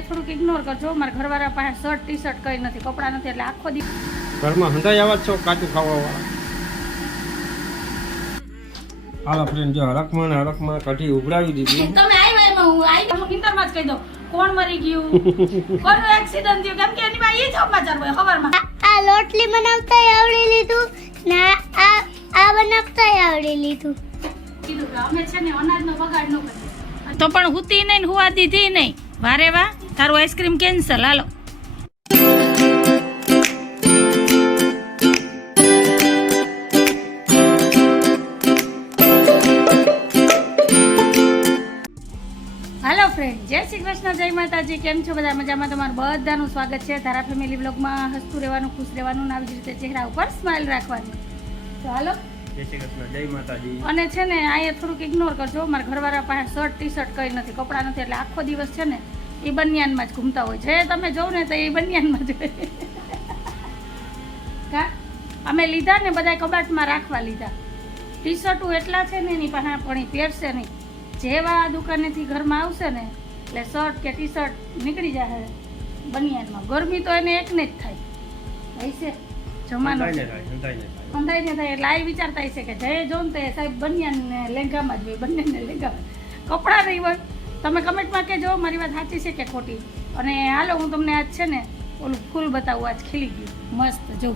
અહીંયા થોડુંક ઇગ્નોર કરજો. મારા ઘરવાળા પાસે શર્ટ ટી શર્ટ કંઈ નથી, કપડાં નથી, એટલે આખો દિવસ ઘરમાં હંધાઈ આવા છો કાચું ખાવા વાળા. હાલો ફ્રેન્ડ, જો હરકમાં કઢી ઉભરાવી દીધી. તમે આવ્યા એમાં હું આવી હું ઇન્ટરમાં જ કહી દઉં કોણ મરી ગયું, કોનું એક્સિડન્ટ થયું, કેમ કે એની પાસે એ જ સમાચાર હોય ખબરમાં. આ લોટલી બનાવતા આવડી લીધું ને આ બનાવતા આવડી લીધું. કીધું કે અમે છે ને અનાજનો બગાડ ન કરીએ. તો પણ હુતી નહીં ને હુવા દીધી નહીં. વારે વાહ, તારું આઈસ્ક્રીમ કેન્સલ. હાલો હેલો ફ્રેન્ડ, જય શ્રી કૃષ્ણ, જય માતાજી. કેમ છો બધા? મજામાં? તમારું બધાનું સ્વાગત છે ધારા ફેમિલી બ્લોગમાં. હસતું રહેવાનું, ખુશ રહેવાનું, આવી જ રીતે ચહેરા ઉપર સ્માઇલ રાખવાની. તો હાલો, જય શ્રી કૃષ્ણ, જય માતાજી. અને છે ને અહીંયા થોડુંક ઇગ્નોર કરજો. મારા ઘરવાળા પાસે શર્ટ ટી શર્ટ કંઈ નથી, કપડાં નથી, એટલે આખો દિવસ છે ને એ બનિયાનમાં જ ઘૂમતા હોય છે. તમે જોઉં ને તો એ બનિયાનમાં જ હોય. કા અમે લીધા ને બધા કબાટમાં રાખવા લીધા. ટી શર્ટો એટલા છે ને એની પાસે પણ એ પહેરશે નહીં. જેવા દુકાનેથી ઘરમાં આવશે ને એટલે શર્ટ કે ટી શર્ટ નીકળી જાય બનિયાનમાં. ગરમી તો એને એકને જ થાય હશે જમાનો અંધાઈને થાય એટલે આ વિચારતા હશે કે જય જો ને તો સાહેબ બનિયાને લેંઘામાં જ હોય, બનિયાને લેંઘામાં કપડાં નહીં હોય. તમે કમેન્ટમાં કહેજો મારી વાત સાચી છે કે ખોટી. અને હાલો હું તમને આજ છે ને ઓલું ફૂલ બતાવું. આજ ખીલી ગયું મસ્ત, જો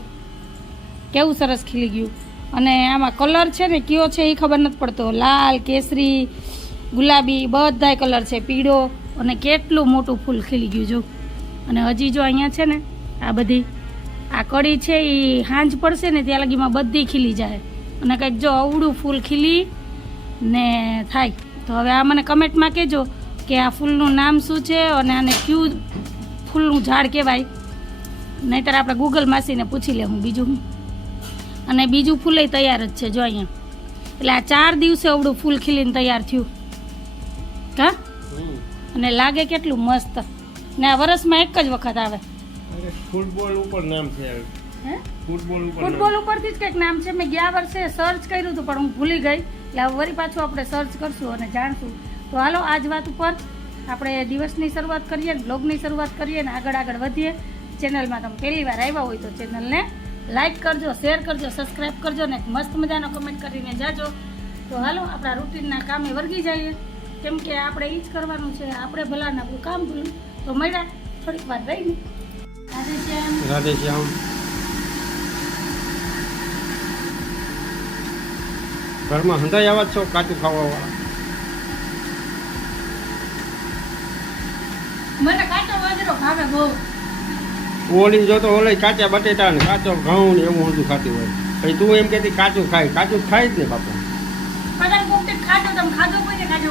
કેવું સરસ ખીલી ગયું. અને આમાં કલર છે ને કયો છે એ ખબર નથી પડતો. લાલ, કેસરી, ગુલાબી બધાય કલર છે, પીળો. અને કેટલું મોટું ફૂલ ખીલી ગયું જો. અને હજી જો અહીંયા છે ને આ બધી આ કડી છે એ હાંજ પડશે ને ત્યાં લગીમાં બધી ખીલી જાય. અને કંઈક જો અવળું ફૂલ ખીલી ને થાય. તો હવે આ મને કમેન્ટમાં કહેજો કે આ ફૂલનું નામ શું છે અને આને કયું ફૂલનું ઝાડ કહેવાય. નહીંતર આપણે ગૂગલ માસીને પૂછી લેવું બીજું. અને બીજું ફૂલે તૈયાર જ છે જો અહીંયા. એટલે આ 4 દિવસે અવળું ફૂલ ખીલીને તૈયાર થયું. હા, અને લાગે કેટલું મસ્ત. ને આ વર્ષમાં એક જ વખત આવે. ફૂટબોલ ઉપર નામ છે. હે, ફૂટબોલ ઉપરથી જ કંઈક નામ છે. મેં ગયા વર્ષે સર્ચ કર્યું હતું પણ હું ભૂલી ગઈ. એટલે હવે વળી પાછું આપણે સર્ચ કરશું અને જાણશું. તો હાલો આજ વાત ઉપર આપણે દિવસની શરૂઆત કરીએ, બ્લોગની શરૂઆત કરીએ ને આગળ વધીએ. ચેનલમાં તમે પહેલી વાર આવ્યા હોય તો ચેનલને લાઈક કરજો, શેર કરજો, સબસ્ક્રાઈબ કરજો ને મસ્ત મજાનો કમેન્ટ કરીને જાજો. તો હાલો આપણા રૂટીનના કામે વર્ગી જઈએ. કેમ કે આપણે એ જ કરવાનું છે. આપણે ભલાને આપણું કામ ભૂલું તો મળ્યા થોડીક વાર રહીને. રાધે શ્યામ. ઘરમાં હંધાઈ આવા છો કાચું ખાવા વાળા. મને કાચો બાજરો ભાવે બહુ. ઓળી જો તો ઓલે કાચા બટેટા ને કાચો ઘઉં ને એવું બધું ખાતી હોય. પછી તું એમ કહેતી કાચું ખાય જ ને બાપા. કદાચ કોક દી ખાધો, તમે ખાધો કોઈ ને કાચો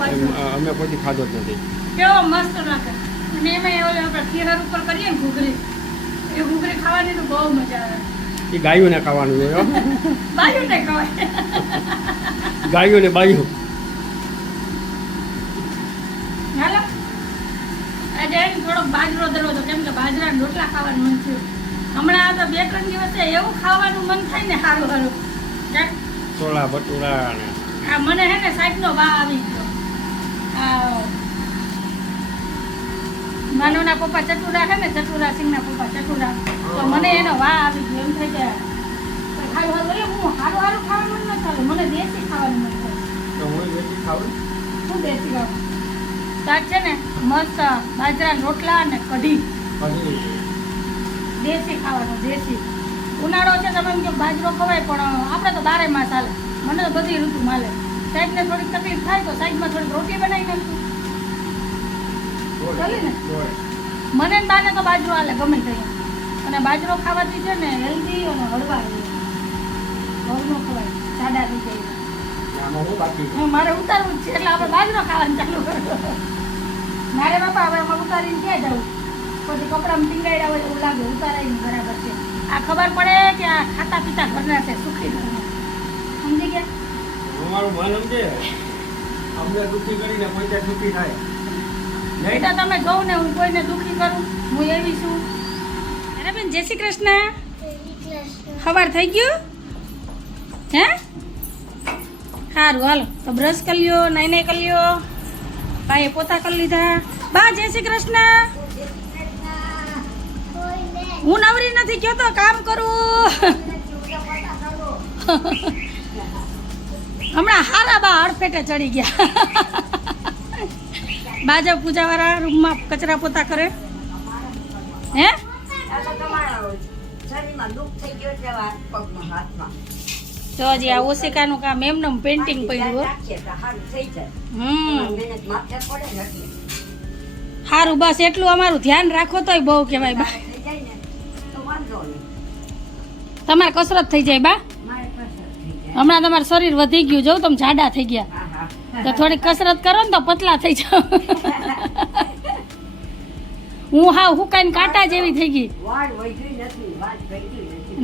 બાજરો? અમે કોઈ ખાધો જ નથી. કેવો મસ્ત લાગે. અને એમાં ઓલે આપણે ખીરા ઉપર કરીએ ને ઘૂઘરી, એ ઘૂઘરી ખાવાની તો બહુ મજા આવે. એ ગાયોને ખાવાનું હોય. બાયું ને ખવાય. ગાયો ને બાયું. હાલો આજે થોડોક બાજરો દરો તો કેમ કે બાજરાના રોટલા ખાવાનું મન થયું. હમણાં તો 2-3 દિવસે એવું ખાવાનું મન થાય ને સારું સારું. છોલા ભટુરા ને આ મને હે ને સાઈડનો વાહ આવી ગયો. આ માનવના પપ્પા ચટુરા છે ને, ચટુરા સિંહના પપ્પા ચટુરા, તો મને એનો વાહ આવી ગયો. એમ થાય કે ખાઈ એટલે હું સારું ખાવાનું મન ન ચાલે, મને દેશી ખાવાનું મન થાય. તો હું દેશી ખાવું. શું દેશી ખાવું? તાર છે ને મસ્ત બાજરાના રોટલા અને કઢી દેશી ખાવાનું. દેશી ઉનાળો છે તમે એમ કે બાજરો ખવાય પણ આપણે તો 12 માસ ચાલે. મને તો બધી ઋતુ માલે. સાહેબને થોડીક તકલીફ થાય તો સાઈડમાં થોડીક રોટલી બનાવી નાખું ચાલે ને. મને ને બાને તો બાજરો હાલે ગમે ત્યાં. અને બાજરો ખાવાથી છે ને હેલ્ધી અને હળવા ઘરનો ખવાય, સાદા થઈ જાય. મારે ઉતારવું જ છે એટલે આપણે બાજરો ખાવાનું ચાલુ કરજો. મારે બાપા હવે આમાં ઉતારીને ક્યાં જવું? પછી કપડામાં ટીંગાડ્યા હોય એવું લાગે. ઉતારાઈને બરાબર છે. આ ખબર પડે કે આ ખાતા પીતા ઘરના છે, સુખી ઘરના. સમજી ગયા? અમારું મન સમજે. અમને દુઃખી કરીને કોઈ ત્યાં દુઃખી થાય. નહીં તો તમે જોઉં ને હું કોઈને દુઃખી કરું, હું એવી છું. અરે બેન જય શ્રી કૃષ્ણ. સવાર થઈ ગયું? હે સારું હાલો તો બ્રશ કરી લ્યો, નાઈ કરી લ્યો, ભાઈએ પોતા કરી લીધા. બા જય શ્રી કૃષ્ણ. હું નવરી નથી કયો તો કામ કરું. હમણાં હારા બા હડફેટે ચડી ગયા. બાજુ પૂજાવાળા રૂમમાં કચરા પોતા કરે હે. તો હજી આ ઓશિકાનું કામ એમને પેન્ટિંગ પડ્યું. સારું બસ એટલું અમારું ધ્યાન રાખો તોય બહુ કહેવાય બા. તમારે કસરત થઈ જાય બા. હમણાં તમારું શરીર વધી ગયું જો તમે જાડા થઈ ગયા તો થોડીક કસરત કરો ને તો પતલા થઈ જાવ. હું હાવ હુકાઈને કાંટા જેવી થઈ ગઈ.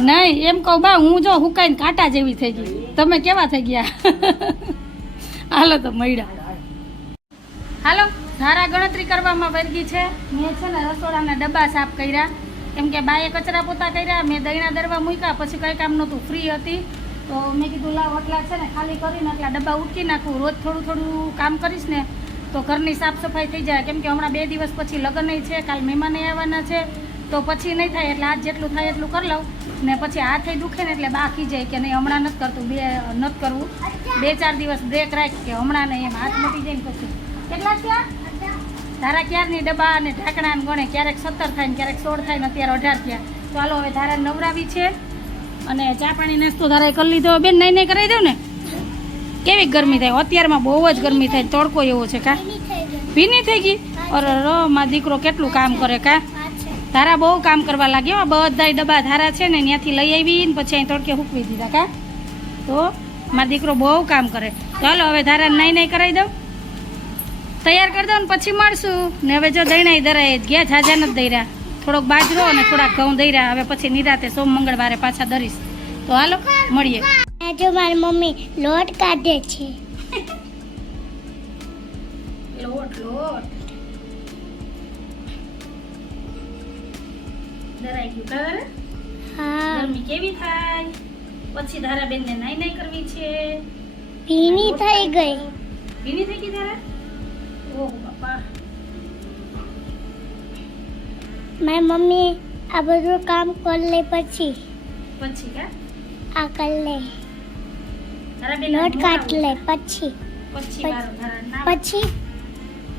નહીં એમ કહું બા હું જો હુકાઈને કાંટા જેવી થઈ ગઈ. તમે કેવા થઈ ગયા? હાલો તો મળ્યા. હાલો ધારા ગણતરી કરવામાં વર્ગી છે. મેં છે ને રસોડાના ડબ્બા સાફ કર્યા કેમ કે બાએ કચરા પોતા કર્યા. મેં દહીંના દરવા મૂક્યા પછી કંઈ કામ નહોતું ફ્રી હતી તો મેં કીધું લાવ એટલા છે ને ખાલી કરીને એટલા ડબ્બા ઉટકી નાખું. રોજ થોડું થોડું કામ કરીશ ને તો ઘરની સાફ સફાઈ થઈ જાય કેમ કે હમણાં 2 દિવસ પછી લગ્ન છે, કાલ મહેમાન આવવાના છે તો પછી નહીં થાય એટલે આજ જેટલું થાય એટલું કરી લઉં ને પછી હાથે દુખે ને એટલે બાકી જાય કે નહીં હમણાં નથી કરતું નથી કરવું. 2-4 દિવસ બ્રેક રાખ કે હમણાં નહીં એમ હાથ મટી જાય ને પછી. કેટલા થયા ધારા ક્યારની ડબ્બા અને ઢાંકણા ને ગણે ક્યારેક 17 થાય ને ક્યારેક 16 થાય ને અત્યારે 18 થયા. તો હાલો હવે ધારા નવરાવી છે અને ચા પાણી નાસ્તો ધારાએ કરી લીધો. બેન નહીં નહીં કરાવી દઉં ને. કેવી ગરમી થાય અત્યારમાં બહુ જ ગરમી થાય. તડકો એવો છે કા ભીની થઈ ગઈ. અરે માં દીકરો કેટલું કામ કરે કા. ધારા બહુ કામ કરવા લાગ્યો. બધા ડબ્બા ધારા છે ને ત્યાંથી લઈ આવી ને પછી અહીં તડકે હૂકવી દીધા કા. તો મારો દીકરો બહુ કામ કરે. તો હાલો હવે ધારા નહીં નહીં કરાવી દઉં તૈયાર કરી દો ને પછી મળશું. ને હવે જો દઈ દરાય ગયા જાજા નથી દઈ રહ્યા. થોડોક બાજરો અને થોડાક ઘઉં દઈ રહ્યા. હવે પછી નિરાતે સોમ મંગળવારે પાછા દરીશ. તો હાલો મળીએ. જો મારી મમ્મી લોટ કાઢે છે. લોટ લોટ દરાઈ ગયું કા. હા ગરમી કેવી થાય પછી ધારા બેન ને નાઈ નાઈ કરવી છે. ભીની થઈ ગઈ. ભીની થઈ ગઈ ધારા. ઓહ બાપા. મારી મમ્મી આ બધું કામ કરી લે પછી કા આ કરી લે ધારા બેન લોટ કાઢ લે પછી પછી વારો ધારા ના.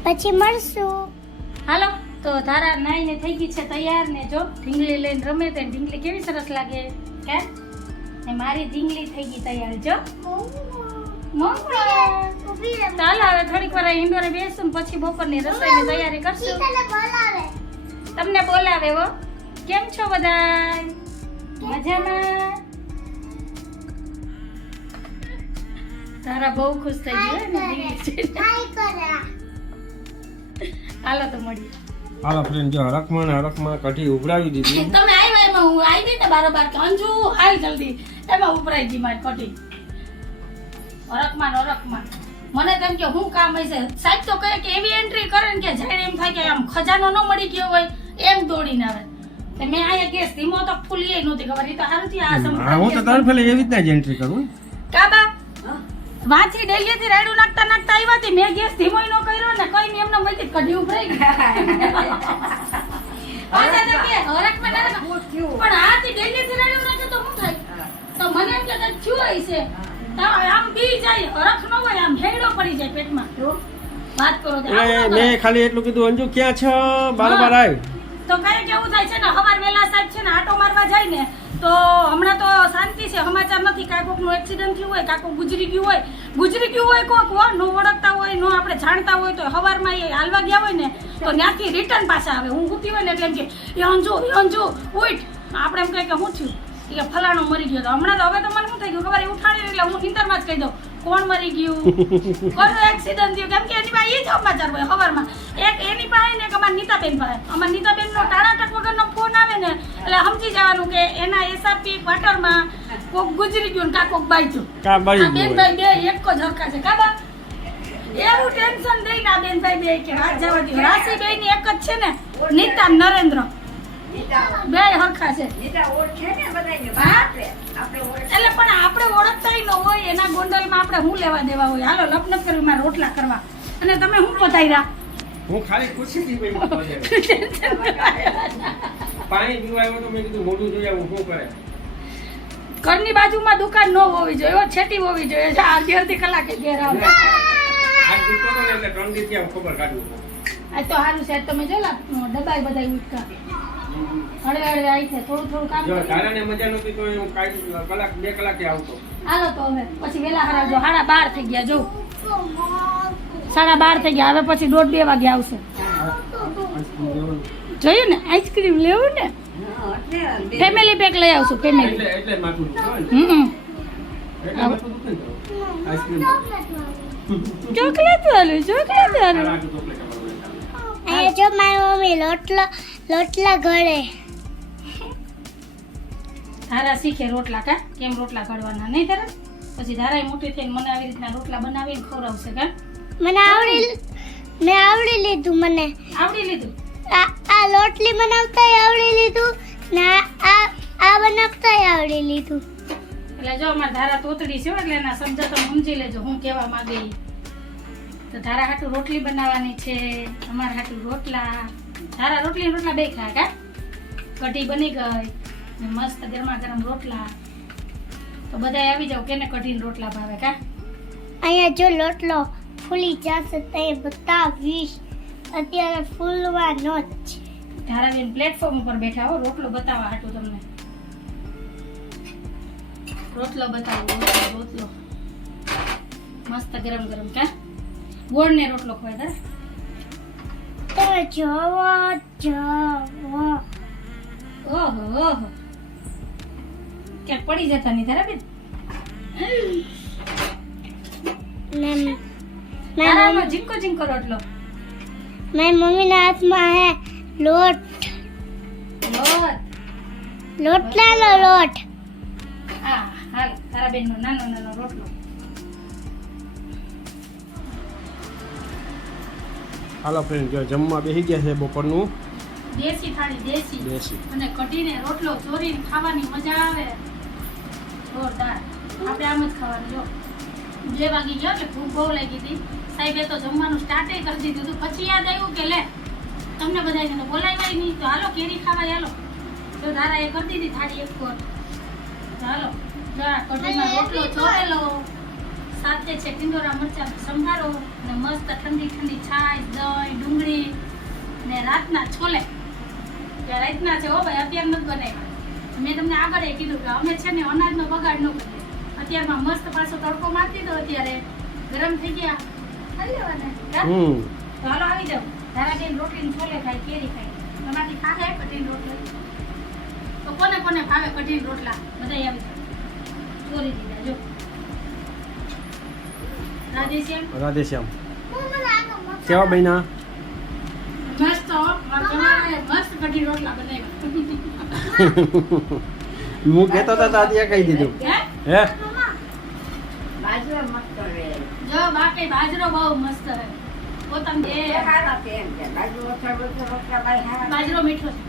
પછી મળશું. હાલો તો ધારા નાઈને થઈ ગઈ છે તૈયાર ને જો ઢીંગલી લઈને રમે તે ઢીંગલી કેવી સરસ લાગે કે ને મારી ઢીંગલી થઈ ગઈ તૈયાર જો. ચાલો હવે થોડીક વાર ઇન્ડોરે બેસું પછી બપોરની રસોઈની તૈયારી કરશું. તમને બોલાવે હો. કેમ છો બધા? મજામાં? તારા બહુ ખુશ થઈ ગઈ ને હાલો તો મળીએ. હાલો ફ્રેન્ડ જો હરખમાં કઢી ઉભરાવી દીધી. તમે આવ્યા એમાં હું આવી ગઈ ને બારોબાર કે અંજુ હાલ જલ્દી એમાં ઉપરાઈ ગઈ મારી કઢી. હરખમાં મને તેમ કે હું કામ હશે. સાહેબ તો કહે કે એવી એન્ટ્રી કરે ને કે જાણે એમ થાય કે આમ ખજાનો ન મળી ગયો હોય એમ દોડીને આવે. મેં અહીંયા ગેસ ધીમો તો ફૂલી નહોતી ખબર. એ તો સારું થી આ હું તો તાર ફેલે એવી રીતના જ એન્ટ્રી કરું. કાબા વાંચી ડેલીથી રાયડું નાખતા આવ્યા હતી. મેં ગેસ ધીમો નો કર્યો ને કઈ એમને વધી કઢી ઉભરાઈ ગઈ. પણ આથી ડેલીથી રાયડું નાખે તો શું થાય? તો મને એમ કે કઈ થયું હશે. આમ બી જાય હરખ ન હોય આમ હેડો પડી જાય પેટમાં. વાત કરો મેં ખાલી એટલું કીધું અંજુ ક્યાં છો બારોબાર આવ. તો કઈ કેવું થાય છે ને હવાર વેલા સાહેબ છે ને આટો મારવા જાય ને તો હમણાં તો શાંતિ છે. સમાચાર નથી. કાકોકનું એક્સિડન્ટ થયું હોય, કાકો ગુજરી ગયું હોય કોક નો ઓળખતા હોય નો આપણે જાણતા હોય તો હવારમાં એ હાલવા ગયા હોય ને તો ત્યાંથી રિટર્ન પાછા આવે. હું ઊતી હોય ને એટલે એમ કે એ અંજુ ઉઠ. આપણે એમ કહે કે શું થયું કે ફલાણો મરી ગયો. તો હમણાં તો હવે તો મને શું થઈ ગયું ખબર ઉઠાડી એટલે હું નિંદરમાં જ કહી દઉં કોણ મરી ગયું કોનું એક્સિડન્ટ થયું કેમ કે એની પાસે એ જ સમાચાર હોય હવારમાં. એક એની પાસે ને એક અમારી નીતાબેન પાસે. અમારી નીતાબેનનો ટાણાટક વગરનો ફોન આવે ને એટલે સમજી જવાનું કે એના એસઆરપી ક્વાર્ટરમાં કોક ગુજરી ગયું ને કાકોક બાઈ ગયું. બેન ભાઈ બે એક જ હરખા છે કાબા. એવું ટેન્શન દઈને આ બેન ભાઈ બે કે વાત જવા દો. રાશિ બે ની એક જ છે ને નીતા નરેન્દ્ર બે હરખા છે. એટલે પણ આપણે ઓળખતા ન હોય એના ગોંડલમાં આપણે શું લેવા દેવા હોય. હાલો લપનપ કરી મારા રોટલા કરવા અને તમે શું પતાવ્યા હું ખાલી ખુશીથી ભાઈ મૂકવા જાય. પાણી પીવા આવ્યો તો મેં કીધું મોઢું જોઈ આવું શું કરે. ઘરની બાજુમાં દુકાન ન હોવી જોઈએ એવો છેટી હોવી જોઈએ આ અડધી કલાકે ઘેર આવે આજ દુખતો હતો ને એટલે 3 દિવસથી આવું ખબર કાઢ્યું. આ તો સારું છે તમે જોલા ડબ્બા બધા ઉટકા હળવે હળવે આવી છે થોડું થોડું કામ જો કરી તારાને મજા નહોતી તો હું કાંઈ કલાક 2 કલાકે આવતો. હાલો તો હવે પછી વેલા હરા જો 12:30 થઈ ગયા જો 12:30 થઈ ગયા હવે પછી 1:30-2 વાગે આવશે જોયું ને આઈસ્ક્રીમ લેવું ને ફેમિલી પેક લઈ આવશું ફેમિલી એટલે માથું દુખે ને. એટલે માથું દુખે ને તો. આઈસ્ક્રીમ ચોકલેટ વાળું આ રાજુ ચોકલેટ ખાવાનું. અહીંયા જો મારી મમ્મી લોટલા ઘડે. ધારા શીખે રોટલા કા કેમ રોટલા ઘડવાના નહીં તારા પછી ધારાય મોટી થઈને મને આવી રીતના રોટલા બનાવીને ખવડાવશે કા મેં આવડી લીધું મને આવડી લીધું આ લોટલી બનાવતા આવડી લીધું ને આ બનાવતા આવડી લીધું. એટલે જો અમારા ધારા તોતડી છે હો, એટલે એના શબ્દ તમે સમજી લેજો હું કહેવા માંગે ઈ. તો ધારા હાટુ રોટલી બનાવવાની છે અમારા હાટુ રોટલા ધારા રોટલી ને રોટલા બે ખાય કા કઢી બની ગઈ ને મસ્ત ગરમા ગરમ રોટલા તો બધાય આવી જાવ કેને કઢીને રોટલા ભાવે કા અહીંયા જો લોટલો ફૂલી જશે તે બતાવીશ. અત્યારે ફૂલવાનો જ છે. ધારાબેન પ્લેટફોર્મ ઉપર બેઠા હો રોટલો બતાવવા હાટુ તમને રોટલો બતાવો રોટલો મસ્ત ગરમ ગરમ કા ગોળ ને રોટલો ખવાય તારે તમે જોવો ઓહો ઓહો ક્યાંક પડી જતા નહીં ધારાબેન ધારામાં ઝીંકો ઝીંકો રોટલો મારી મમ્મીના હાથમાં હે લોટ લોટલાનો લોટ. હા હાલ ધારાબેન નો નાનો નાનો રોટલો હાલો ફ્રેન્ડ જો જમવા બેસી ગયા છે બપોરનું દેશી થાળી દેશી દેશી. અને કઢીને રોટલો ચોરીને ખાવાની મજા આવે જોરદાર આપણે આમ જ ખાવાનું જો 2 વાગી ગયો એટલે ભૂખ બહુ લાગી હતી સાહેબે તો જમવાનું સ્ટાર્ટ કરી દીધું હતું પછી યાદ આવ્યું કે લે તમને બધાને તો બોલાવ્યા નહીં તો હાલો કેરી ખાવા હાલો તો ધારા એ કરી દીધી થાળી એક કોર હાલો જરા કઢીમાં રોટલો ચોરેલો સાથે છે ટીંડોરા મરચાં સંભારો ને મસ્ત ઠંડી ઠંડી છાશ દહીં ડુંગળી ને રાતના છોલે જે રાતના છે હો ભાઈ અત્યારે નથી બનાવ્યા મેં તમને આગળ એ કીધું કે અમે છે ને અનાજનો બગાડ ન કરીએ અત્યારમાં મસ્ત પાછો તડકો મારી દીધો અત્યારે ગરમ થઈ ગયા ખાઈ લેવાના હા? તો હાલો આવી જાઓ ધારાબેન રોટલી ને છોલે ખાય કેરી ખાય તમારી ખાધે કઢીને રોટલા તો કોને કોને ભાવે કઢીને રોટલા બધાય આવી જાઓ ચોરી દીધા જો રાધેશ્યામ રાધેશ્યામ કેવા બન્યા મસ્ત હો, મારા જમાઈએ મસ્ત કઢી રોટલા બનાવ્યા હું કહેતો હતો દાદીએ કહી દીધું હે હે જો બાકી બાજરો બહુ મસ્ત હે પોતાને દે બાજરો મીઠો છે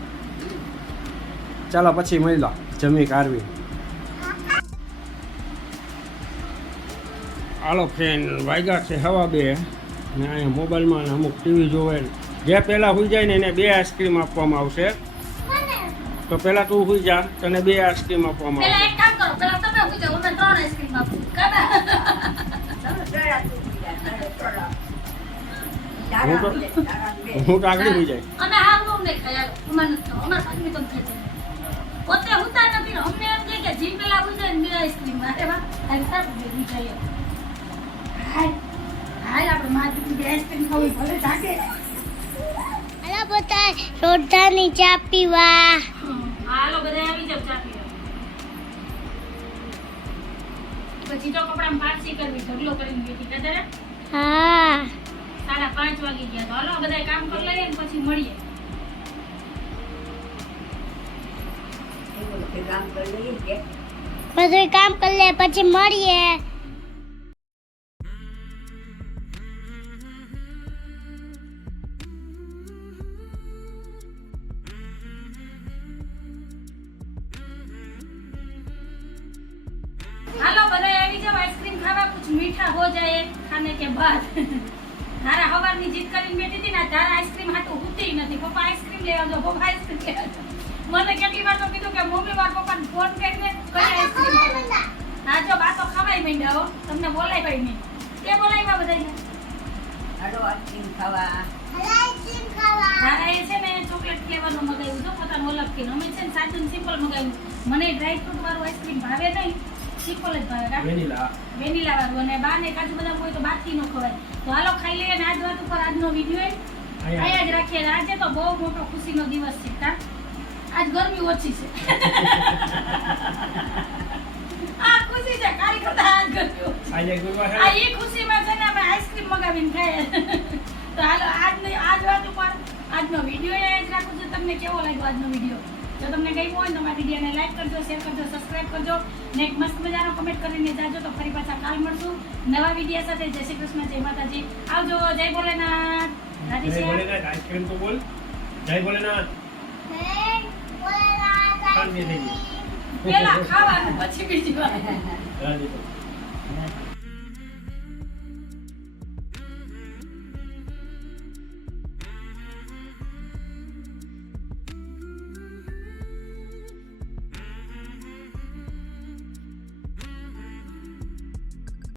ચાલો પછી મળી લો જમી કારવી. હાલો ફ્રેન્ડ વાગ્યા છે 2:30 ને અહીંયા મોબાઈલમાં ને અમુક ટીવી જોવે ને જે પહેલાં સુઈ જાય ને એને 2 આઈસ્ક્રીમ આપવામાં આવશે તો પહેલાં તું સુઈ જા તને 2 આઈસ્ક્રીમ આપવામાં પેલા આવશે. એક કામ કરો પેલા તમે ઉઈ જાઓ અમે 3 આઈસ્ક્રીમ આપું કાકા હું તો આગળ સુઈ જાય. અમે હાલવું નહીં ખાય અમાર નથી ખાવું અમાર પાછું તો ખાઈ જાય પોતે ઉતા નથી અમને એમ કે જી પેલા ઉઈ જાય ને 2 આઈસ્ક્રીમ અરે વાહ આ સારું ભેગી ખાઈએ હાય હાય આપણે માજી 2 આઈસ્ક્રીમ ખાવી ભલે જાગે હાલો બધા રોટાની ચા પીવા. હાલો બધા આવી જાવ ચા પીવા પછી તો કપડામાં પારસી કરવી ઢગલો કરીને બેઠી કદારે હા 5:30 વાગી ગયા તો હાલો બધા કામ કરી લઈએ ને પછી મળીએ બધું કામ કરી લે પછી મળીએ. हालो बधाई આવી જાવ आइसक्रीम खावा कुछ मीठा हो जाए खाने के बाद ધારા હવારની જીત કરીને બેઠી હતી ને આ ધારા આઈસ્ક્રીમ હાટું ઉઠતી નથી. પપ્પા આઈસ્ક્રીમ લેવા જો, પપ્પા આઈસ્ક્રીમ લેવા જો. મને કેટલી વાર તો કીધું કે મમ્મી મારા પપ્પાને ફોન કરીને કઈ આઈસ્ક્રીમ હા જો બા તો ખવાઈ માંડ્યા હો, તમને બોલાય કઈ નહીં. કે બોલાવ્યા બધાને? હાલો આઈસ્ક્રીમ ખાવા. ધારા એ છે ને ચોકલેટ ફ્લેવરનું મગાવ્યું છે પોતાનું અલગથી. અમે છે ને સાદું સિમ્પલ મગાવ્યું. મને ડ્રાય ફ્રૂટ વાળું આઈસ્ક્રીમ ભાવે નહીં, સિમ્પલ જ ભાવે. વેનીલા વેનીલા વાળું અને બાને કાજુ બદામ હોય તો બાથી નો ખવાય. તો હાલો ખાઈ લઈએ. અને આજ વાત ઉપર આજનો વિડીયો અહીંયા જ રાખીએ. અને આજે તો બહુ મોટો ખુશીનો દિવસ છે. કા આજ ગરમી ઓછી છે. આ ખુશી છે કાલ કરતા આજ ગરમી ઓછી. આજે ગુરુવાર આ એ ખુશીમાં છે ને અમે આઈસ્ક્રીમ મગાવીને ખાઈએ. તો હાલો આજ વાત ઉપર આજનો વિડીયો અહીંયા જ રાખું છું. તમને કેવો લાગ્યો આજનો વિડીયો? જો તમને ગમ્યો હોય તો મારા વિડીયોને લાઈક કરજો, શેર કરજો, સબસ્ક્રાઇબ કરજો ને એક મસ્ત મજાનો કમેન્ટ કરીને જાજો. તો ફરી પાછા કાલ મળશું નવા વિડીયો સાથે. જય શ્રી કૃષ્ણ, જય માતાજી, આવજો. જય ભોલેનાથ. રાધે જય શ્યામ. ભોલેનાથ. આઈસ્ક્રીમ તો બોલ. જય ભોલેનાથ. શાંતિ થઈ ગઈ. પેલા ખાવાનું પછી બીજી વાત. રાધે.